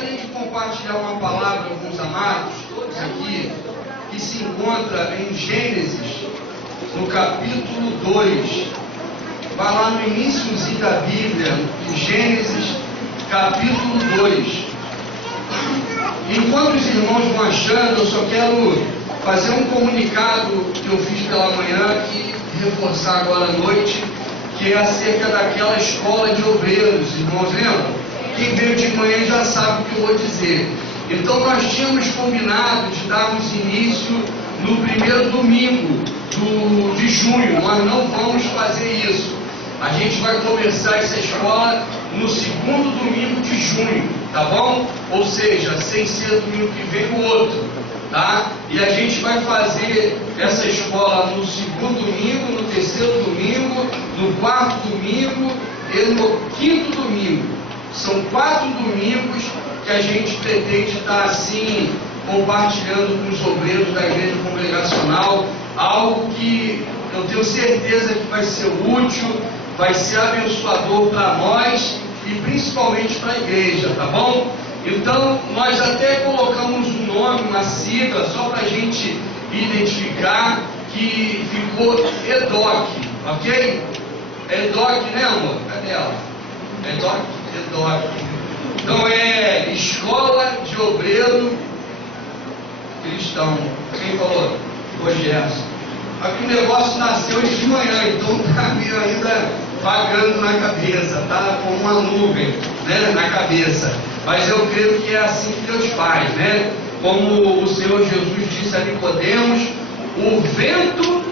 gostaria de compartilhar uma palavra com os amados, todos aqui, que se encontra em Gênesis, no capítulo 2. Vai lá no iníciozinho da Bíblia, em Gênesis, capítulo 2. Enquanto os irmãos vão achando, eu só quero fazer um comunicado que eu fiz pela manhã e reforçar agora à noite, que é acerca daquela escola de obreiros. Irmãos, lembram? Quem veio de manhã já sabe o que eu vou dizer. Então nós tínhamos combinado de darmos início no primeiro domingo de junho. Nós não vamos fazer isso. A gente vai começar essa escola no segundo domingo de junho, tá bom? Ou seja, sem ser domingo que vem o outro, tá? E a gente vai fazer essa escola no segundo domingo, no terceiro domingo, no quarto domingo e no quinto domingo. São 4 domingos que a gente pretende estar assim compartilhando com os obreiros da igreja congregacional, algo que eu tenho certeza que vai ser útil, vai ser abençoador para nós e principalmente para a igreja, tá bom? Então nós até colocamos um nome, uma sigla, só para a gente identificar, que ficou EDOC, ok? EDOC, né, amor? Cadê ela? EDOC? Então é Escola de Obreiro Cristão. Quem falou? O Gerson. Aqui o negócio nasceu hoje de manhã, então está meio ainda vagando na cabeça, tá com uma nuvem, né, na cabeça. Mas eu creio que é assim que Deus faz, né? Como o Senhor Jesus disse a Nicodemos, o vento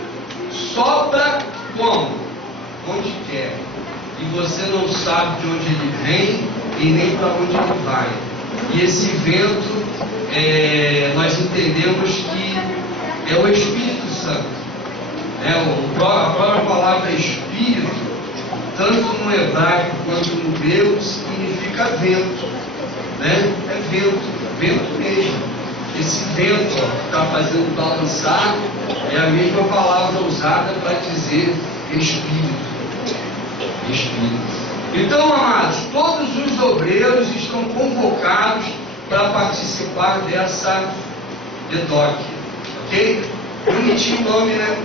sopra como? Onde quer. E você não sabe de onde ele vem e nem para onde ele vai. E esse vento, nós entendemos que é o Espírito Santo. A própria palavra Espírito, tanto no hebraico quanto no grego, significa vento. Né? É vento mesmo. Esse vento que está fazendo balançar é a mesma palavra usada para dizer Espírito. Então, amados, todos os obreiros estão convocados para participar dessa EDOC, ok? Bonitinho o nome, né?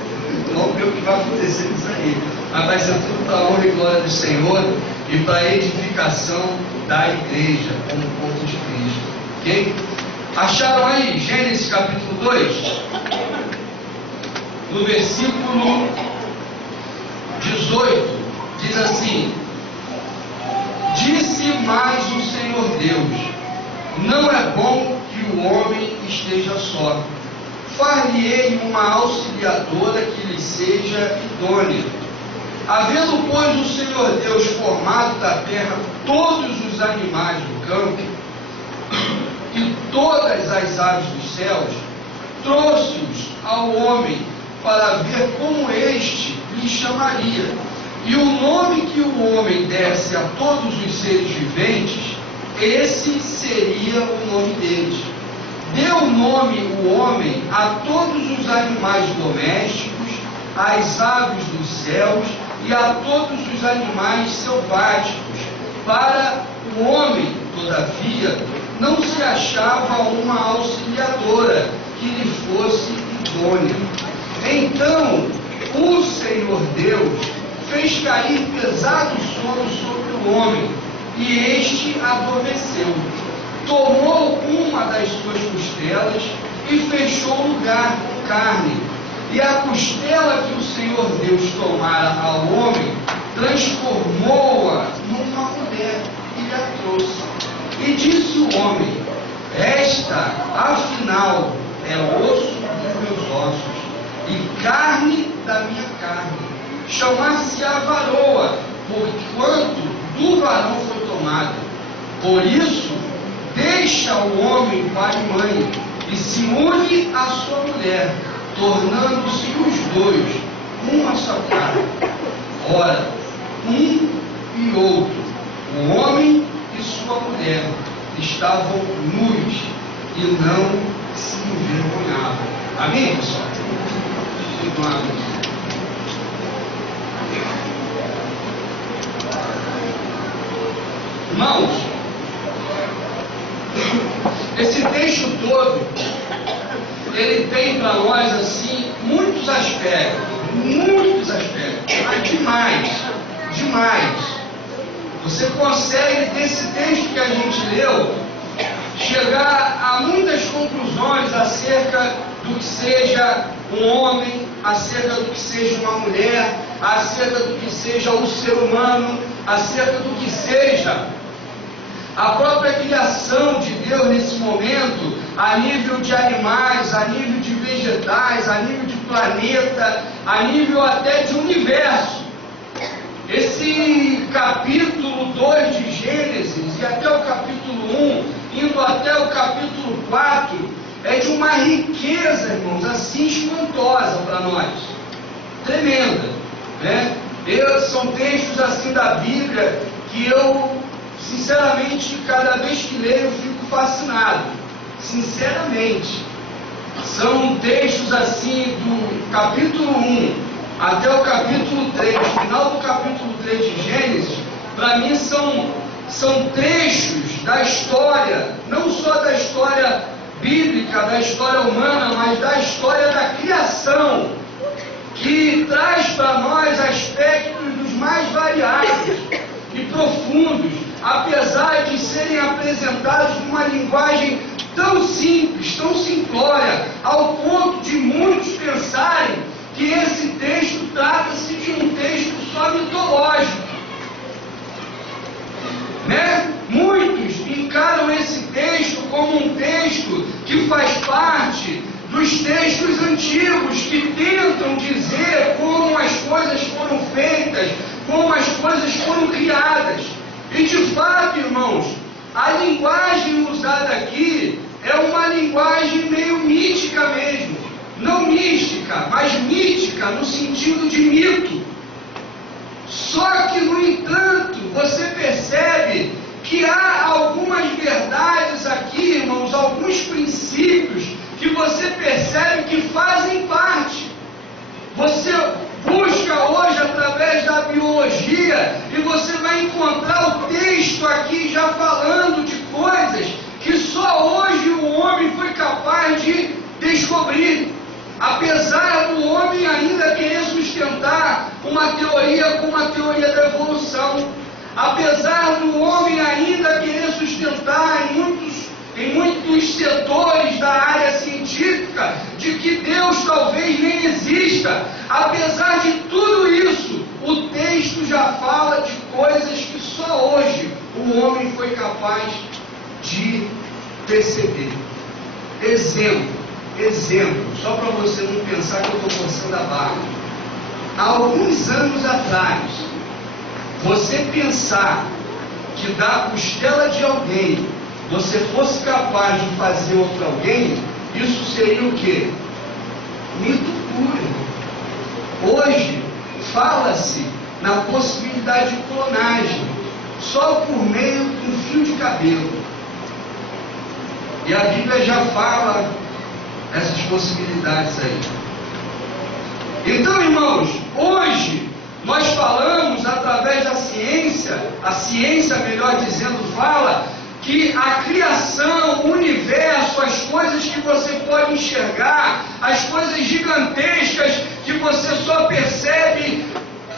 Vamos ver o que vai acontecer nisso aí. Mas vai ser tudo para a honra e glória do Senhor e para a edificação da igreja como corpo de Cristo, ok? Acharam aí Gênesis capítulo 2? No versículo 18. Diz assim: disse mais o Senhor Deus, não é bom que o homem esteja só. Far-lhe-ei uma auxiliadora que lhe seja idônea. Havendo, pois, o Senhor Deus formado da terra todos os animais do campo e todas as aves dos céus, trouxe-os ao homem para ver como este lhe chamaria. E o nome que o homem desse a todos os seres viventes, esse seria o nome deles. Deu nome o homem a todos os animais domésticos, às aves dos céus e a todos os animais selváticos. Para o homem, todavia, não se achava uma auxiliadora que lhe fosse idônea. Então, o Senhor Deus fez cair pesado sono sobre o homem, e este adormeceu. Tomou uma das suas costelas e fechou o lugar com carne. E a costela que o Senhor Deus tomara ao homem, transformou-a numa mulher e lhe a trouxe. E disse o homem: esta, afinal, é osso dos meus ossos e carne da minha carne. Chamar-se-á varoa, porquanto do varão foi tomada. Por isso, deixa o homem pai e mãe, e se une à sua mulher, tornando-se os dois uma só carne. Ora, um e outro, o homem e sua mulher, estavam nus e não se envergonhavam. Amém, pessoal? Amém. Irmãos, Esse texto todo, ele tem para nós, assim, muitos aspectos, mas demais. Você consegue, desse texto que a gente leu, chegar a muitas conclusões acerca do que seja um homem, acerca do que seja uma mulher, acerca do que seja o ser humano, acerca do que seja a própria criação de Deus nesse momento, a nível de animais, a nível de vegetais, a nível de planeta, a nível até de universo. Esse capítulo 2 de Gênesis e até o capítulo 1, indo até o capítulo 4, é de uma riqueza, irmãos, assim espantosa para nós, tremenda, né? São textos assim da Bíblia que eu, sinceramente, cada vez que leio, eu fico fascinado, sinceramente. São textos assim do capítulo 1 até o capítulo 3, final do capítulo 3 de Gênesis, para mim são trechos da história, não só da história bíblica, da história humana, mas da história da criação, que traz para nós aspectos dos mais variados e profundos, apesar de serem apresentados numa linguagem tão simples, tão simplória, ao ponto de muitos pensarem que esse texto trata-se de um texto só mitológico, né? Muitos encaram esse texto como um texto que faz parte dos textos antigos, que tentam dizer como as coisas foram feitas, como as coisas foram criadas. E de fato, irmãos, a linguagem usada aqui é uma linguagem meio mítica mesmo. Não mística, mas mítica no sentido de mito. Só que, no entanto, você percebe que há algumas verdades aqui, irmãos, alguns princípios que você percebe que fazem parte. Você busca hoje através da biologia e você vai encontrar o texto aqui já falando de coisas que só hoje o homem foi capaz de descobrir. Apesar do homem ainda querer sustentar uma teoria como a teoria da evolução, apesar do homem ainda querer sustentar em muitos setores da área científica de que Deus talvez nem exista, apesar de tudo isso, o texto já fala de coisas que só hoje o homem foi capaz de perceber. Exemplo, só para você não pensar que eu estou forçando a barra. Há alguns anos atrás, você pensar que da costela de alguém você fosse capaz de fazer outro alguém, isso seria o quê? Mito puro. Hoje, fala-se na possibilidade de clonagem, só por meio de um fio de cabelo. E a Bíblia já fala essas possibilidades aí. Então, irmãos, hoje nós falamos através da ciência, a ciência, melhor dizendo, fala que a criação, o universo, as coisas que você pode enxergar, as coisas gigantescas que você só percebe,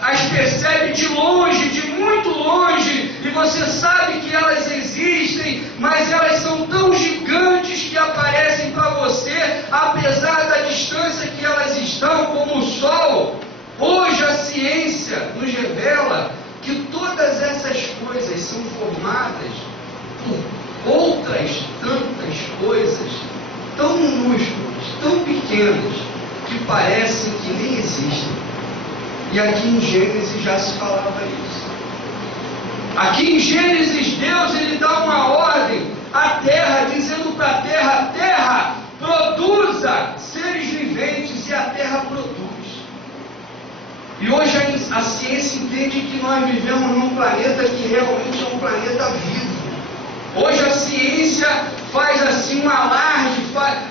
as percebe de longe, de muito longe, e você sabe que elas existem, mas elas são tão gigantes que aparecem para você, apesar da distância que elas estão, como o Sol. Hoje a ciência nos revela que todas essas coisas são formadas por outras tantas coisas, tão minúsculas, tão pequenas, que parecem que nem existem. E aqui em Gênesis já se falava isso. Aqui em Gênesis, Deus ele dá uma ordem à terra, dizendo para a terra: terra, produza seres viventes, e a terra produz. E hoje a ciência entende que nós vivemos num planeta que realmente é um planeta vivo. Hoje a ciência faz assim um alarde,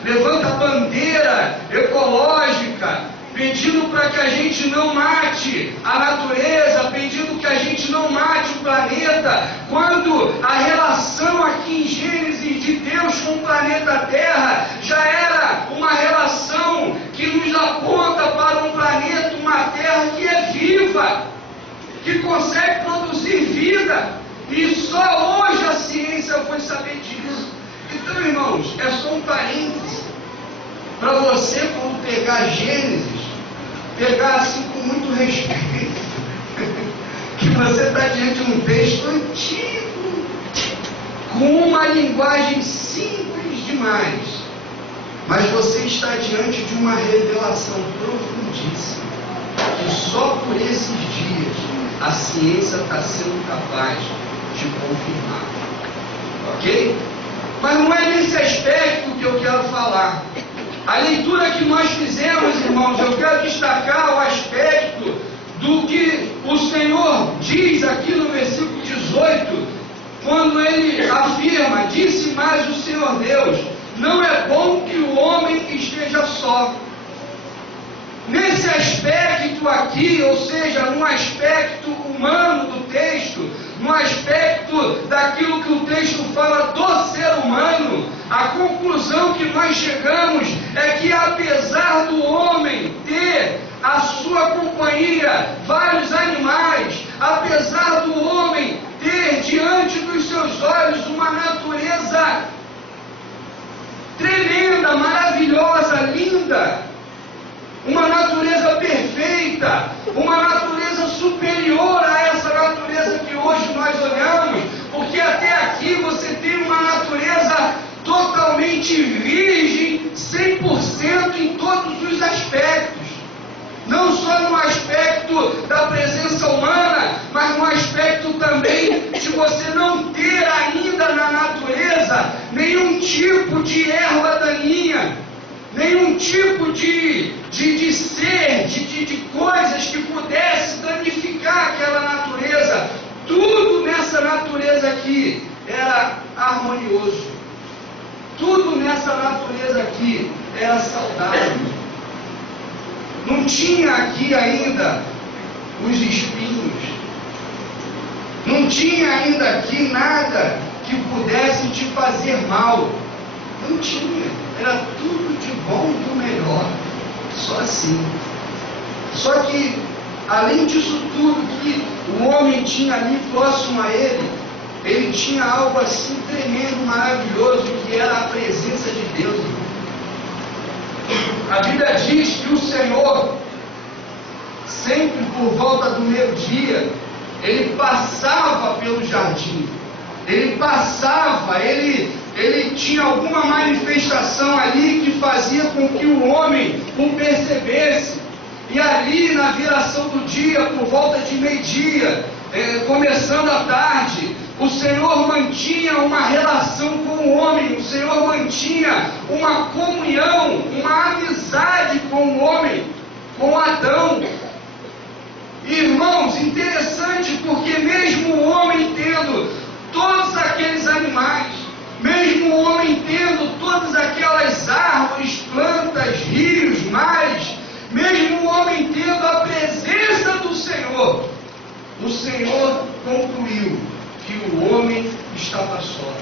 levanta a bandeira ecológica, pedindo para que a gente não mate a natureza, pedindo que a gente não mate o planeta, quando a relação aqui em Gênesis de Deus com o planeta E só hoje a ciência foi saber disso. Então, irmãos, é só um parêntese para você, quando pegar Gênesis, pegar assim com muito respeito, que você está diante de um texto antigo, com uma linguagem simples demais, mas você está diante de uma revelação profundíssima, que só por esses dias a ciência está sendo capaz de confirmar. Ok? Mas não é nesse aspecto que eu quero falar. A leitura que nós fizemos, irmãos, eu quero destacar o aspecto do que o Senhor diz aqui no versículo 18, quando ele afirma: disse mais o Senhor Deus, não é bom que o homem esteja só. Nesse aspecto aqui, ou seja, no aspecto humano do texto, no aspecto daquilo que o texto fala do ser humano, a conclusão que nós chegamos é que, apesar do homem ter a sua companhia vários animais, apesar do homem ter diante dos seus olhos uma natureza tremenda, maravilhosa, linda, uma natureza perfeita, uma natureza superior a essa natureza que hoje nós olhamos, porque até aqui você tem uma natureza totalmente virgem, 100% em todos os aspectos. Não só no aspecto da presença humana, mas no aspecto também de você não ter ainda na natureza nenhum tipo de erva daninha, nenhum tipo de ser, de coisas que pudesse danificar aquela natureza. Tudo nessa natureza aqui era harmonioso. Tudo nessa natureza aqui era saudável. Não tinha aqui ainda os espinhos. Não tinha ainda aqui nada que pudesse te fazer mal. Não tinha. Era tudo de bom e do melhor. Só assim. Só que, além disso tudo que o homem tinha ali próximo a ele tinha algo assim tremendo, maravilhoso, que era a presença de Deus. A Bíblia diz que o Senhor, sempre por volta do meio-dia, ele passava pelo jardim. Ele passava, ele tinha alguma manifestação ali que fazia com que o homem o percebesse. E ali na viração do dia, por volta de meio-dia, começando a tarde, o Senhor mantinha uma relação com o homem, o Senhor mantinha uma comunhão, uma amizade com o homem, com Adão. Irmãos, interessante, porque mesmo o homem tendo todos aqueles animais, mesmo o homem tendo todas aquelas árvores, plantas, rios, mares, mesmo o homem tendo a presença do Senhor, o Senhor concluiu que o homem estava só.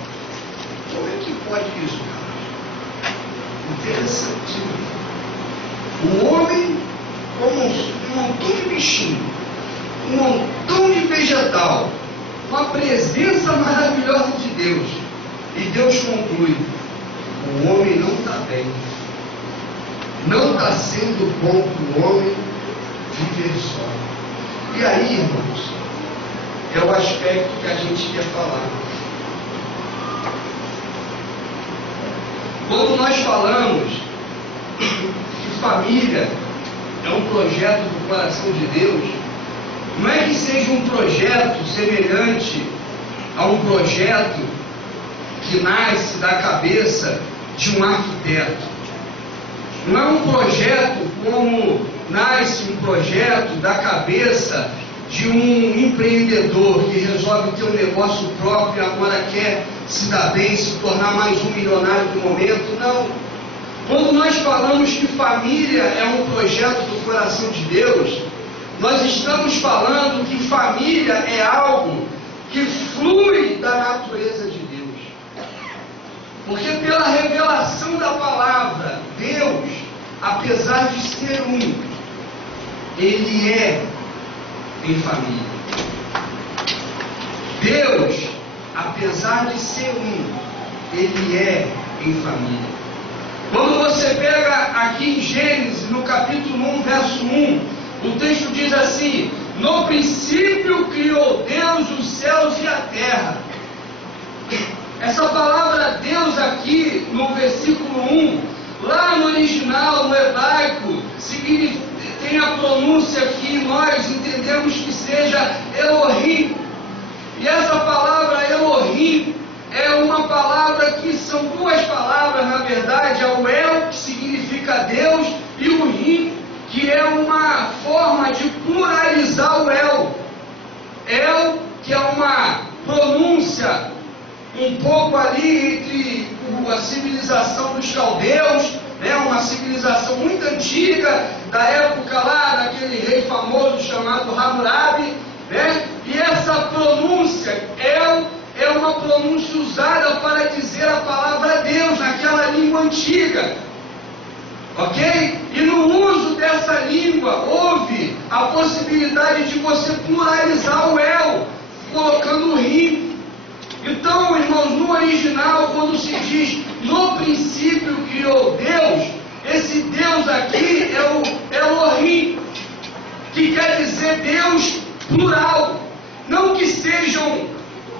Como é que pode isso, cara? Interessante. O homem, como um montão de bichinho, um montão de vegetal, com a presença maravilhosa de Deus. E Deus conclui: o homem não está bem. Não está sendo bom para o homem viver só. E aí, irmãos, é o aspecto que a gente quer falar. Quando nós falamos que família é um projeto do coração de Deus, não é que seja um projeto semelhante a um projeto que nasce da cabeça de um arquiteto. Não é um projeto como nasce um projeto da cabeça de um empreendedor que resolve ter um negócio próprio e agora quer se dar bem, se tornar mais um milionário do momento. Não. Quando nós falamos que família é um projeto do coração de Deus, nós estamos falando que família é algo que flui da natureza de Deus. Porque pela revelação da palavra, Deus, apesar de ser único, Ele é em família. Deus, apesar de ser um, Ele é em família. Quando você pega aqui em Gênesis, no capítulo 1, verso 1, o texto diz assim: no princípio criou Deus os céus e a terra. Essa palavra Deus aqui, no versículo 1, lá no original, no hebraico, tem a pronúncia que nós entendemos que seja Elohim. E essa palavra Elohim é uma palavra que são duas palavras, na verdade. É o El, que significa Deus, e o Rim, que é uma forma de pluralizar o El. El, que é uma pronúncia um pouco ali entre a civilização dos caldeus, né, uma civilização muito antiga, da época lá daquele rei famoso chamado Hammurabi, né? E essa pronúncia El é uma pronúncia usada para dizer a palavra Deus naquela língua antiga, ok? E no uso dessa língua houve a possibilidade de você pluralizar o El, colocando o Rim. Então, irmãos, no original, quando se diz no princípio criou Deus, esse Deus aqui é o Elohim, que quer dizer Deus plural. Não que sejam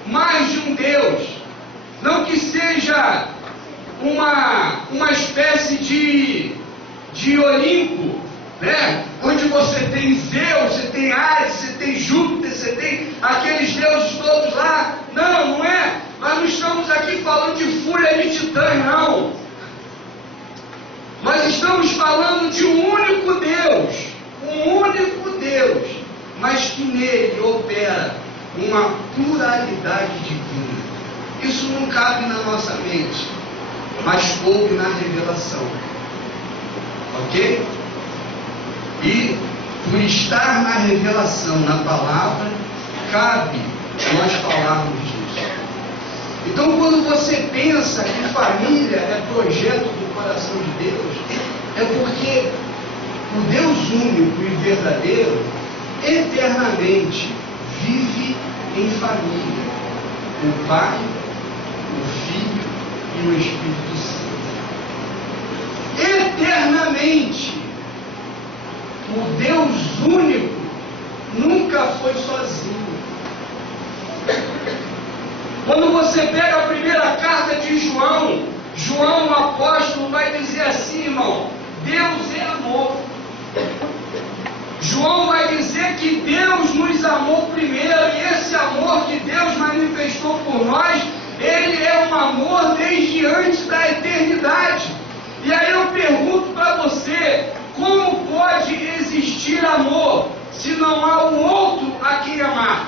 mais de um Deus, não que seja uma espécie de Olimpo, né? Onde você tem Zeus, você tem Ares, você tem Júpiter, você tem aqueles deuses todos lá. Não, não é. Nós não estamos aqui falando de fúria de titãs, não. Nós estamos falando de um único Deus, mas que nele opera uma pluralidade divina. Isso não cabe na nossa mente, mas coube na revelação. Ok? E por estar na revelação, na palavra, cabe nós falarmos disso. Então, quando você pensa que família é projeto do coração de Deus, é porque o Deus único e verdadeiro eternamente vive em família. O Pai, o Filho e o Espírito Santo. Eternamente. O Deus único nunca foi sozinho. Quando você pega a primeira carta de João, João, o apóstolo, vai dizer assim, irmão: Deus é amor. João vai dizer que Deus nos amou primeiro, e esse amor que Deus manifestou por nós, ele é um amor desde antes da eternidade. E aí eu pergunto para você: como pode existir amor se não há um outro a quem amar?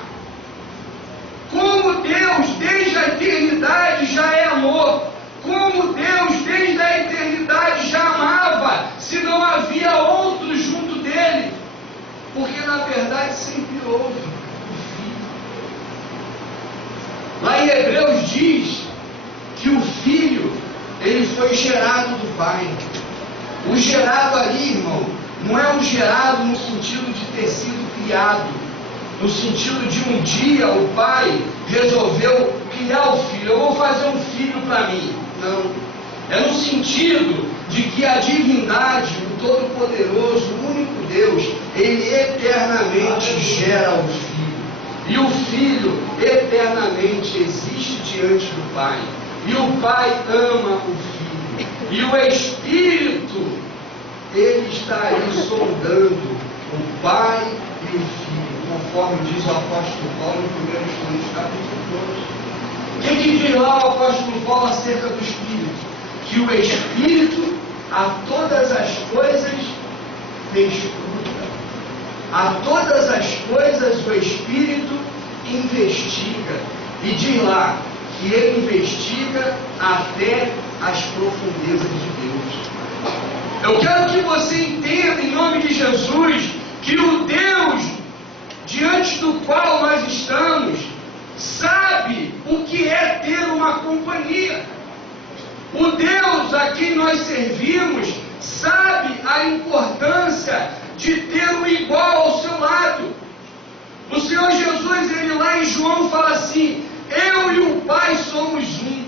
Como Deus desde a eternidade já é amor? Como Deus desde a eternidade já amava, se não havia outro junto dele? Porque na verdade sempre houve o Filho. Lá em Hebreus diz que o Filho, ele foi gerado do Pai. O gerado ali, irmão, não é um gerado no sentido de ter sido criado, no sentido de um dia o pai resolveu criar o filho. Eu vou fazer um filho para mim. Não. É no sentido de que a divindade, o Todo-Poderoso, o único Deus, ele eternamente gera o Filho. E o Filho eternamente existe diante do Pai. E o Pai ama o Filho. E o Espírito, ele está aí sondando o Pai e o Filho, conforme diz o apóstolo Paulo no 1 Coríntios capítulo 2. O que diz lá o apóstolo Paulo acerca do Espírito? Que o Espírito a todas as coisas escuta. A todas as coisas o Espírito investiga. E diz lá que ele investiga até as profundezas de Deus. Eu quero que você entenda, em nome de Jesus, que o Deus diante do qual nós estamos sabe o que é ter uma companhia. O Deus a quem nós servimos sabe a importância de ter um igual ao seu lado. O Senhor Jesus, ele lá em João fala assim: eu e o Pai somos um.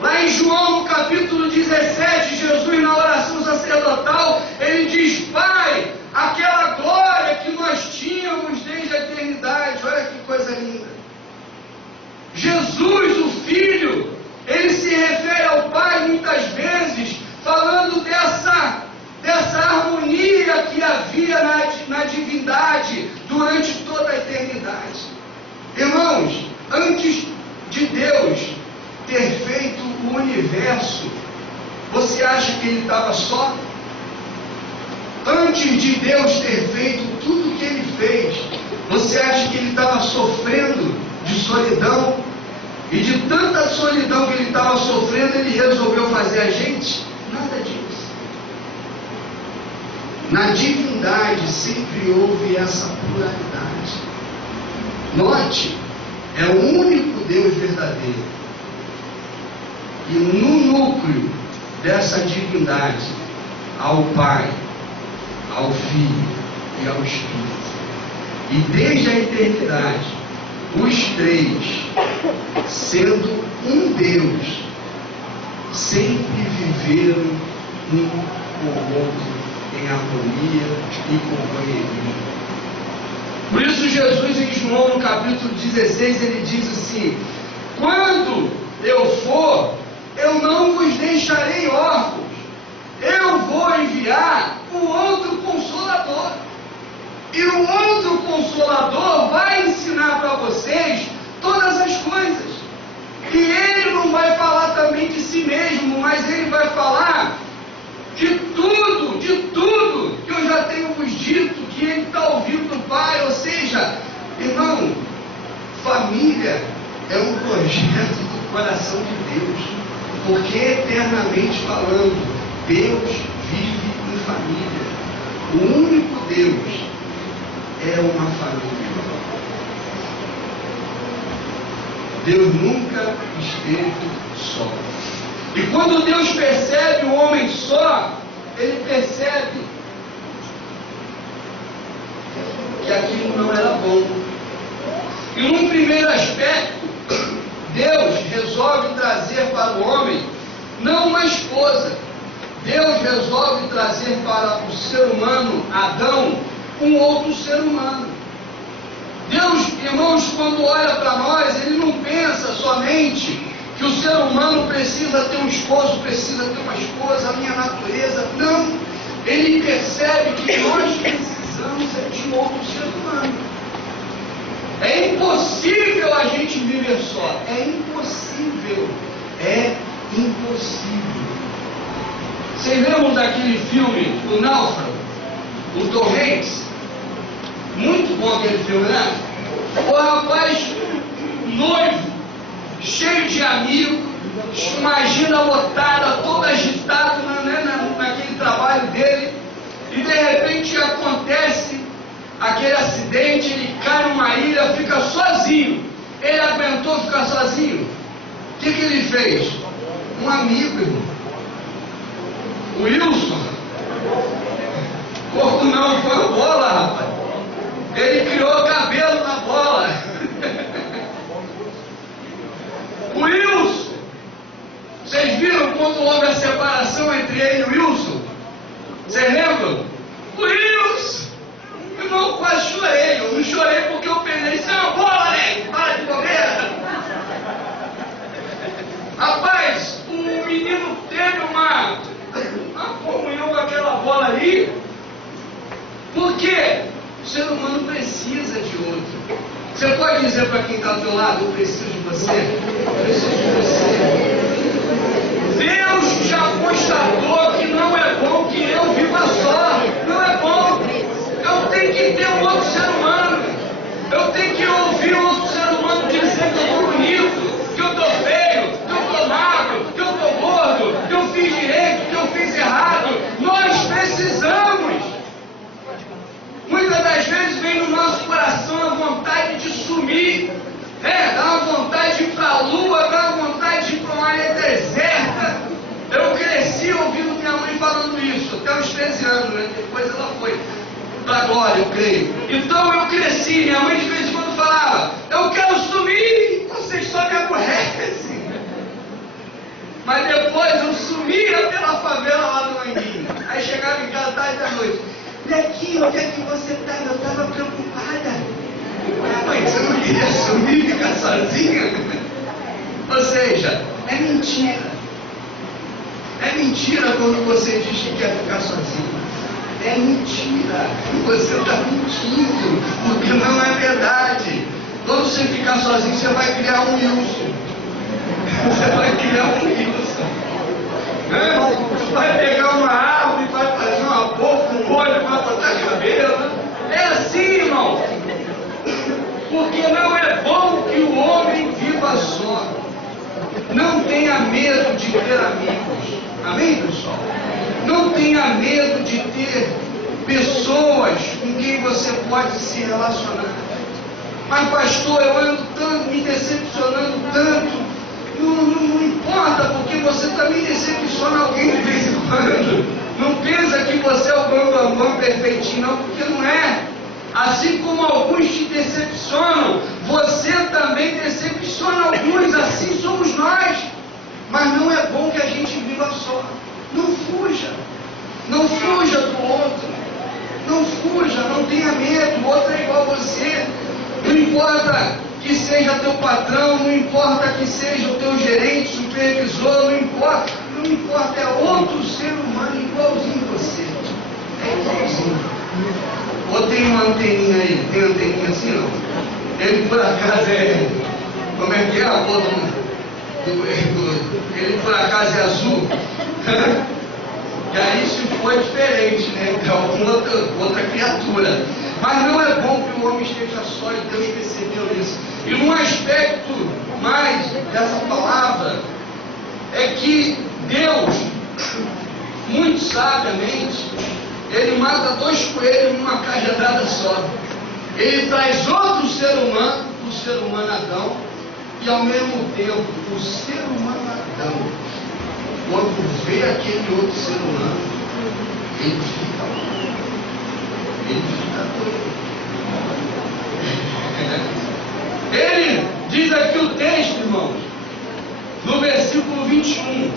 Lá em João, no capítulo 17, Jesus, na oração sacerdotal, ele diz: Pai, aquela glória que nós tínhamos desde a eternidade. Olha que coisa linda. Jesus, o Filho, ele se refere ao Pai muitas vezes, falando dessa harmonia que havia na divindade durante toda a eternidade. Irmãos, antes de Deus ter feito o universo, você acha que ele estava só? Antes de Deus ter feito tudo o que ele fez, você acha que ele estava sofrendo de solidão? E de tanta solidão que ele estava sofrendo, ele resolveu fazer a gente? Nada disso. Na divindade sempre houve essa pluralidade. Note, é o único Deus verdadeiro. E no núcleo dessa divindade, ao Pai, ao Filho e ao Espírito. E desde a eternidade, os três, sendo um Deus, sempre viveram um com o outro em harmonia e companheirismo. Por isso Jesus em João no capítulo 16, ele diz assim: quando eu for, eu não vos deixarei órfãos, eu vou enviar o outro Consolador. E o outro Consolador vai ensinar para vocês todas as coisas. E ele não vai falar também de si mesmo, mas ele vai falar de tudo que eu já tenho vos dito, que ele está ouvindo do Pai. Ou seja, irmão, família é um projeto do coração de Deus, porque eternamente falando, Deus vive em família. O único Deus é uma família. Deus nunca esteve só. E quando Deus percebe o homem só, ele percebe que aquilo não era bom. E num primeiro aspecto, Deus resolve trazer para o homem não uma esposa. Deus resolve trazer para o ser humano, Adão, um outro ser humano. Deus, irmãos, quando olha para nós, ele não pensa somente que o ser humano precisa ter um esposo, precisa ter uma esposa, a minha natureza. Não. Ele percebe que nós precisamos de um outro ser humano. É impossível a gente viver só. É impossível. É impossível. Vocês lembram daquele filme, O Náufrago? O Tom Hanks? Muito bom aquele filme, né? O rapaz noivo, cheio de amigos, uma agenda lotada, todo agitado naquele trabalho dele, e de repente acontece aquele acidente, ele cai numa ilha, fica sozinho. Ele aguentou ficar sozinho? O que ele fez? Um amigo, irmão. O Wilson. Corpo não, foi a bola, rapaz. Ele criou cabelo na bola. O Wilson. Vocês viram quando houve a separação entre ele e o Wilson? Vocês lembram? O Wilson. Irmão, quase chorei. Eu não chorei porque eu pensei, isso é uma bola, né? Para de bobeira. Rapaz, o menino teve uma comunhão com aquela bola ali. Por quê? O ser humano precisa de outro. Você pode dizer para quem está ao teu lado: eu preciso de você? Eu preciso de você. Deus já constatou que não é bom que eu viva só. Não é bom. Eu tenho que ter um outro ser humano. Eu tenho que ouvir outro ser humano dizer que eu estou bonito, que eu estou feio, que eu estou magro, que eu estou gordo, que eu fiz direito, que eu fiz errado. Nós precisamos. Muitas das vezes vem no nosso coração a vontade de sumir, dá uma vontade de ir para a lua, dá uma vontade de ir para uma área deserta. Eu cresci ouvindo minha mãe falando isso, até os 13 anos, né? Depois ela foi. para a glória, eu creio. Então eu cresci, minha mãe de vez em quando falava, eu quero sumir, vocês só me aborrecem. Mas depois eu sumia pela favela lá do Manguinho. Aí chegava em casa tarde da noite. Nequinho, onde é que você está? Eu estava preocupada. Mãe, você não queria sumir e ficar sozinha? Ou seja, é mentira. É mentira quando você diz que quer ficar sozinho. É mentira. Você está mentindo, porque não é verdade. Quando você ficar sozinho, você vai criar um Wilson. Você vai criar um Wilson. Você vai pegar uma árvore, vai fazer uma boca, um olho, vai botar cabelo. É assim, irmão. Porque não é bom que o homem viva só. Não tenha medo de ter amigos. Amém, pessoal? Não tenha medo de ter pessoas com quem você pode se relacionar. Mas, pastor, eu ando tanto, me decepcionando tanto. Não importa, porque você também decepciona alguém de vez em quando. Não pensa que você é o bambambam perfeitinho, não, porque não é. Assim como alguns te decepcionam, você também decepciona alguns, assim somos nós. Mas não é bom que a gente viva só. Não fuja. Não fuja do outro. Não fuja, não tenha medo. O outro é igual a você. Não importa que seja teu patrão, não importa que seja o teu gerente, supervisor, não importa, é outro ser humano igualzinho a você. É igualzinho. Ou tem uma anteninha aí? Tem anteninha assim não? Ele por acaso é. Como é que é a cor ele por acaso é azul? E aí se for diferente, né? É alguma outra criatura. Mas não é bom que o homem esteja só, e Deus percebeu isso. E um aspecto mais dessa palavra é que Deus, muito sabiamente, ele mata 2 coelhos numa cajadada só. Ele traz outro ser humano, o ser humano Adão, e ao mesmo tempo o ser humano Adão, quando vê aquele outro ser humano, ele fica doido. Ele diz aqui o texto, irmãos, no versículo 21.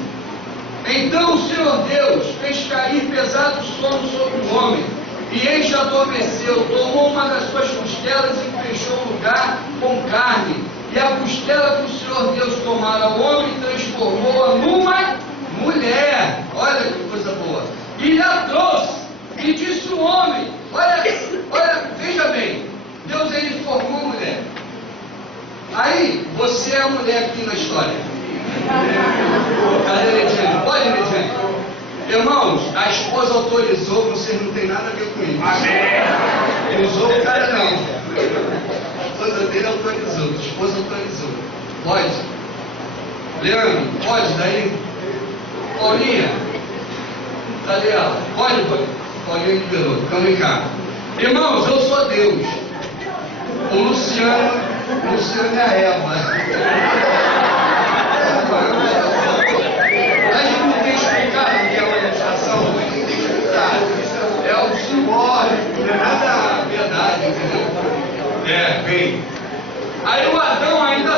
Então o Senhor Deus fez cair pesado sono sobre o homem, e este adormeceu, tomou uma das suas costelas e fechou o lugar com carne. E a costela que o Senhor Deus tomara ao homem transformou-a numa mulher. Olha que coisa boa. E lhe a trouxe. E disse o homem, olha, veja bem, Deus ele formou a mulher. Aí, você é a mulher aqui na história. Cadê Mediane? Pode, Mediane? Irmãos, a esposa autorizou, vocês não tem nada a ver com isso. Amém. Ele usou o cara não. A esposa dele autorizou, a esposa autorizou. Pode? Leandro, pode daí? Paulinha? Cadê ela? Pode, pode. Paulinha liberou, vamos cá. Irmãos, eu sou Deus. O Luciano é a Eva. A gente não tem explicado o que é uma ilustração, não tem explicado. É um simbólico, não é nada verdade, entendeu? Bem. Aí o Adão ainda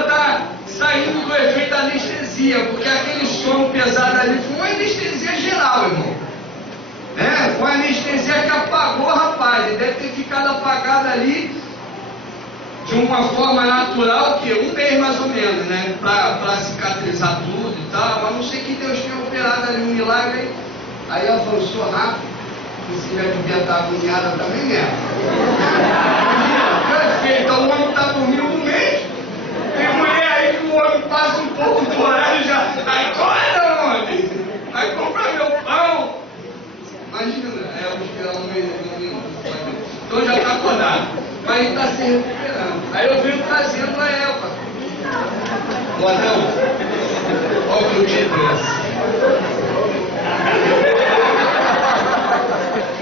está saindo do efeito da anestesia, porque aquele sono pesado ali foi uma anestesia geral, irmão. Foi uma anestesia que apagou o rapaz. Ele deve ter ficado apagado ali de uma forma natural, que 1 mês mais ou menos, né? Para cicatrizar tudo e tal. Mas não sei que Deus tenha operado ali um milagre. Aí avançou rápido. Você já devia estar agoniada também, né? Perfeito, o homem está dormindo um mês. Tem mulher aí que o homem passa um pouco do horário já. Acorda, homem! Vai comprar meu pão! Imagina, vou esperar um mês. Então já está acordado. Mas ele está se recuperando. Aí eu venho trazendo a Eva. O Adão, olha o que eu te trouxe.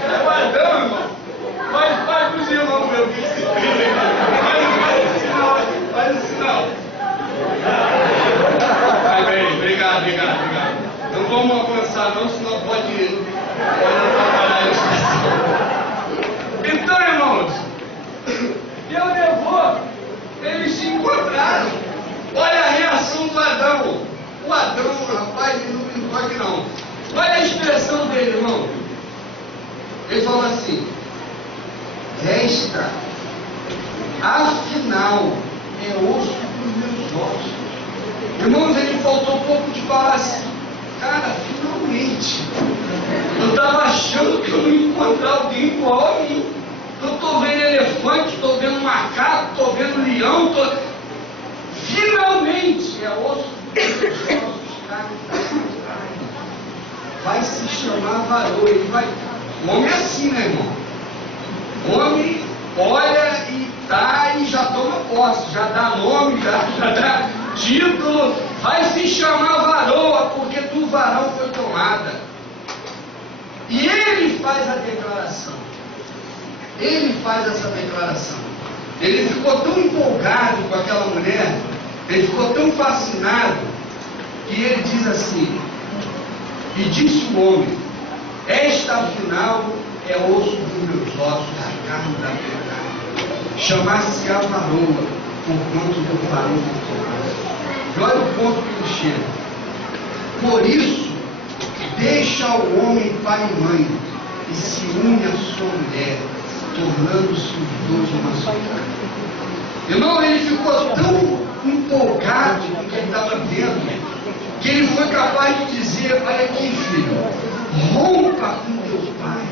É o Adão, irmão. Faz para os irmãos meus. Faz o sinal. Vai bem, obrigado. Não vamos avançar não, senão pode atrapalhar isso. fala assim, cara, finalmente, eu estava achando que eu não ia encontrar alguém igual a mim. Eu estou vendo elefante, estou vendo macaco, estou vendo leão, finalmente é osso dos nossos carnes. Vai se chamar varoa. Ele vai. O homem é assim, né, irmão? O homem olha e tá e já toma posse, já dá nome, já dá título. Vai se chamar varoa, porque do varão foi tomada. E ele faz a declaração. Ele faz essa declaração. Ele ficou tão empolgado com aquela mulher, ele ficou tão fascinado, que ele diz assim: e disse o homem, esta afinal é osso dos meus ossos, a carne da minha carne. Chamasse-a varoa, porquanto do varão foi tomada. E olha o ponto que ele chega. Por isso, deixa o homem pai e mãe, e se une à sua mulher, tornando-se os dois uma só carne. Irmão, ele ficou tão empolgado com o que ele estava vendo, que ele foi capaz de dizer: olha aqui, filho, rompa com teu pai,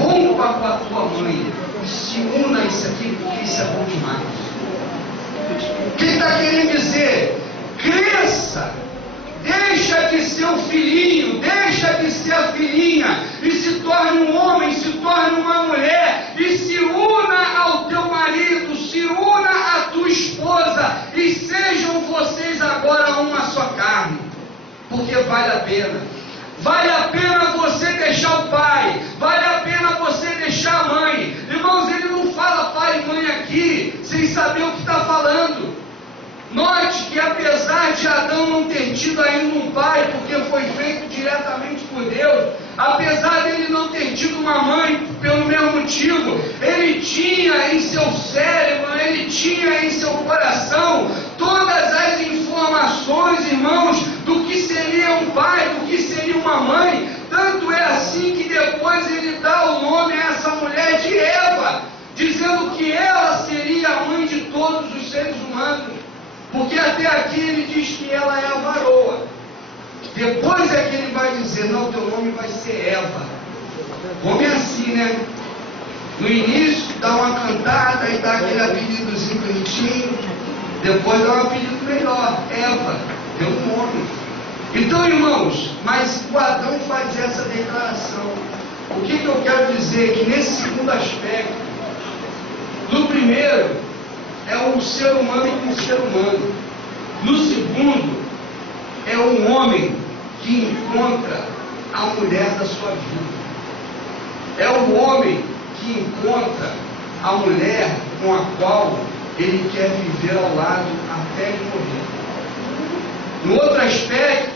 rompa com a tua mãe, e se una a isso aqui, porque isso é bom demais. O que ele está querendo dizer? Cresça, deixa de ser o filhinho, deixa de ser a filhinha, e se torne um homem, se torne uma mulher, e se una ao teu marido, se una à tua esposa, e sejam vocês agora uma só carne, porque vale a pena. Vale a pena você deixar o pai, vale a pena você deixar a mãe. Irmãos, ele não fala pai e mãe aqui sem saber o que está falando. Note que apesar de Adão não ter tido ainda um pai, porque foi feito diretamente por Deus, apesar dele não ter tido uma mãe pelo mesmo motivo, ele tinha em seu cérebro, ele tinha em seu coração todas as informações, irmãos, do que seria um pai, do que seria uma mãe. Tanto é assim que depois ele dá o nome a essa mulher de Eva, dizendo que ela seria a mãe de todos os seres humanos. Porque até aqui ele diz que ela é a varoa. Depois é que ele vai dizer: não, teu nome vai ser Eva. Como é assim, né? No início dá uma cantada e dá aquele apelidozinho bonitinho. Depois dá um apelido melhor, Eva. Deu um nome. Então, irmãos, mas o Adão faz essa declaração. O que eu quero dizer? Que nesse segundo aspecto, no primeiro, é um ser humano com um ser humano. No segundo, é um homem que encontra a mulher da sua vida. É o homem que encontra a mulher com a qual ele quer viver ao lado até ele morrer. No outro aspecto,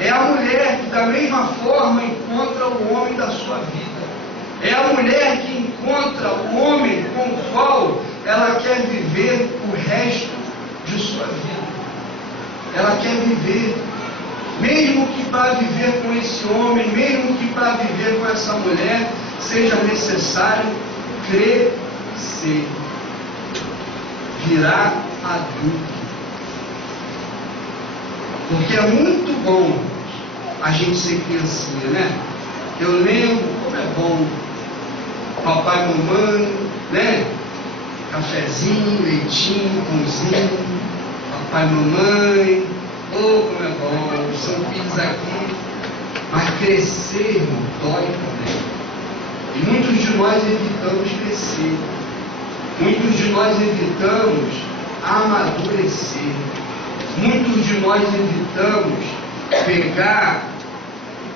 é a mulher que da mesma forma encontra o homem da sua vida. É a mulher que encontra o homem com o qual ela quer viver o resto de sua vida. Ela quer viver, mesmo que para viver com esse homem, mesmo que para viver com essa mulher, seja necessário crescer, virar adulto. Porque é muito bom a gente ser criancinha, né? Eu lembro como é bom papai, mamãe, né? Cafezinho, leitinho, pãozinho, papai, mamãe, como é bom, são filhos aqui. Mas crescer, irmão, dói também. E muitos de nós evitamos crescer. Muitos de nós evitamos amadurecer. Muitos de nós evitamos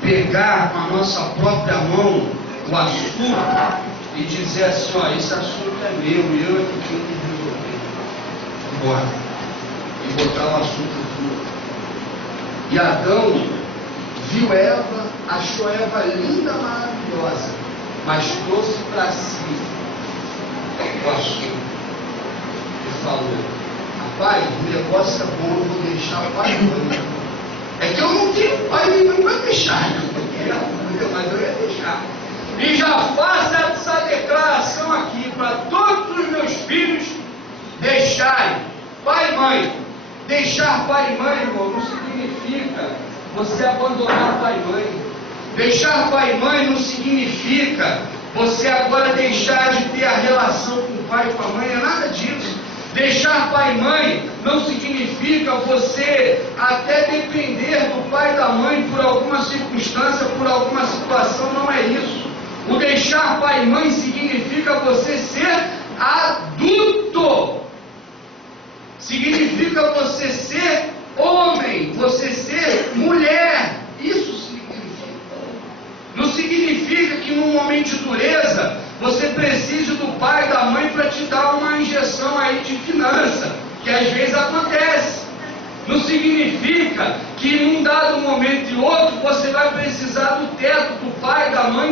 pegar com a nossa própria mão o assunto e dizer assim: ó, esse assunto é meu, eu é que tenho que resolver. Bora. E botar o assunto tudo. E Adão viu Eva, achou Eva linda, maravilhosa, mas trouxe para si o assunto. E falou: rapaz, o negócio é bom, eu vou deixar o pai e mãe. É que eu não tenho pai e mãe para deixar, mas eu ia deixar. E já faço essa declaração aqui para todos os meus filhos deixarem pai e mãe, Deixar pai e mãe, irmão, não significa você abandonar pai e mãe. Deixar pai e mãe não significa você agora deixar de ter a relação com o pai e com a mãe, é nada disso. Deixar pai e mãe não significa você até depender do pai e da mãe por alguma circunstância, por alguma situação, não é isso. O deixar pai e mãe significa você ser adulto. Significa você ser homem, você ser mulher. Isso significa. Não significa que num momento de dureza você precise do pai e da mãe para te dar uma injeção aí de finança, que às vezes acontece. Não significa que num dado momento e outro você vai precisar do teto do pai e da mãe,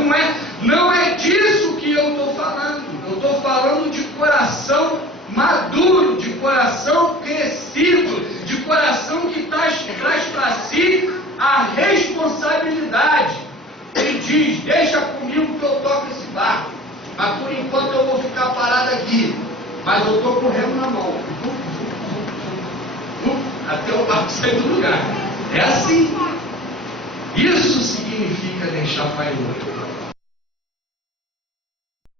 não é disso que eu estou falando. Eu estou falando de coração maduro, de coração crescido, de coração que traz para si a responsabilidade. Ele diz: deixa comigo que eu toco esse barco, mas por enquanto eu vou ficar parado aqui, mas eu estou correndo na mão, até o barco sair do lugar. É assim. Isso significa deixar pai e mãe.